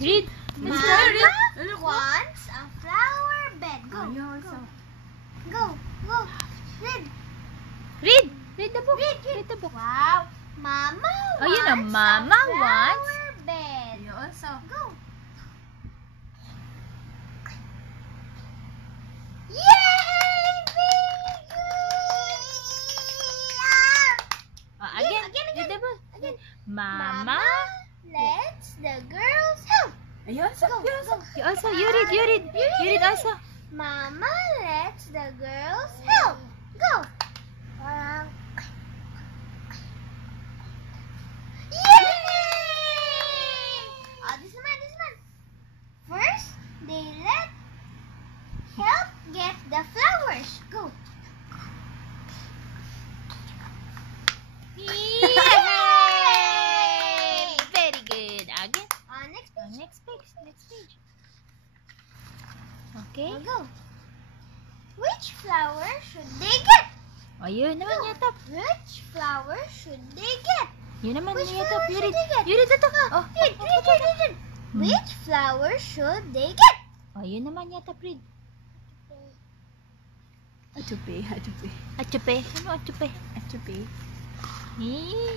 Read. Mama wants a flower bed. Go. Go. Read. Read the book. Read the book. Wow. Mama Oh, you know, wants Mama a flower wants. bed. You also. Go. Yay! Very good. Again. Again. Read the book. Again. Mama. lets the girls help. You also. Go. You also. You read. You read also. Mama lets the girls help. Go. Yay! Oh, this one. First, they help get the flowers. Go. Yay! Very good. Again. Next page. Okay. Go. Which flower should they get? Oh, yun naman yata. Which flower should they get? Yun naman Which yata. flower You should read. they get? You read ito. Oh. Read. Which flower should they get? Oh, yun naman yata, read. Achupe. Achupe. Ano achupe? Achupe. Eh.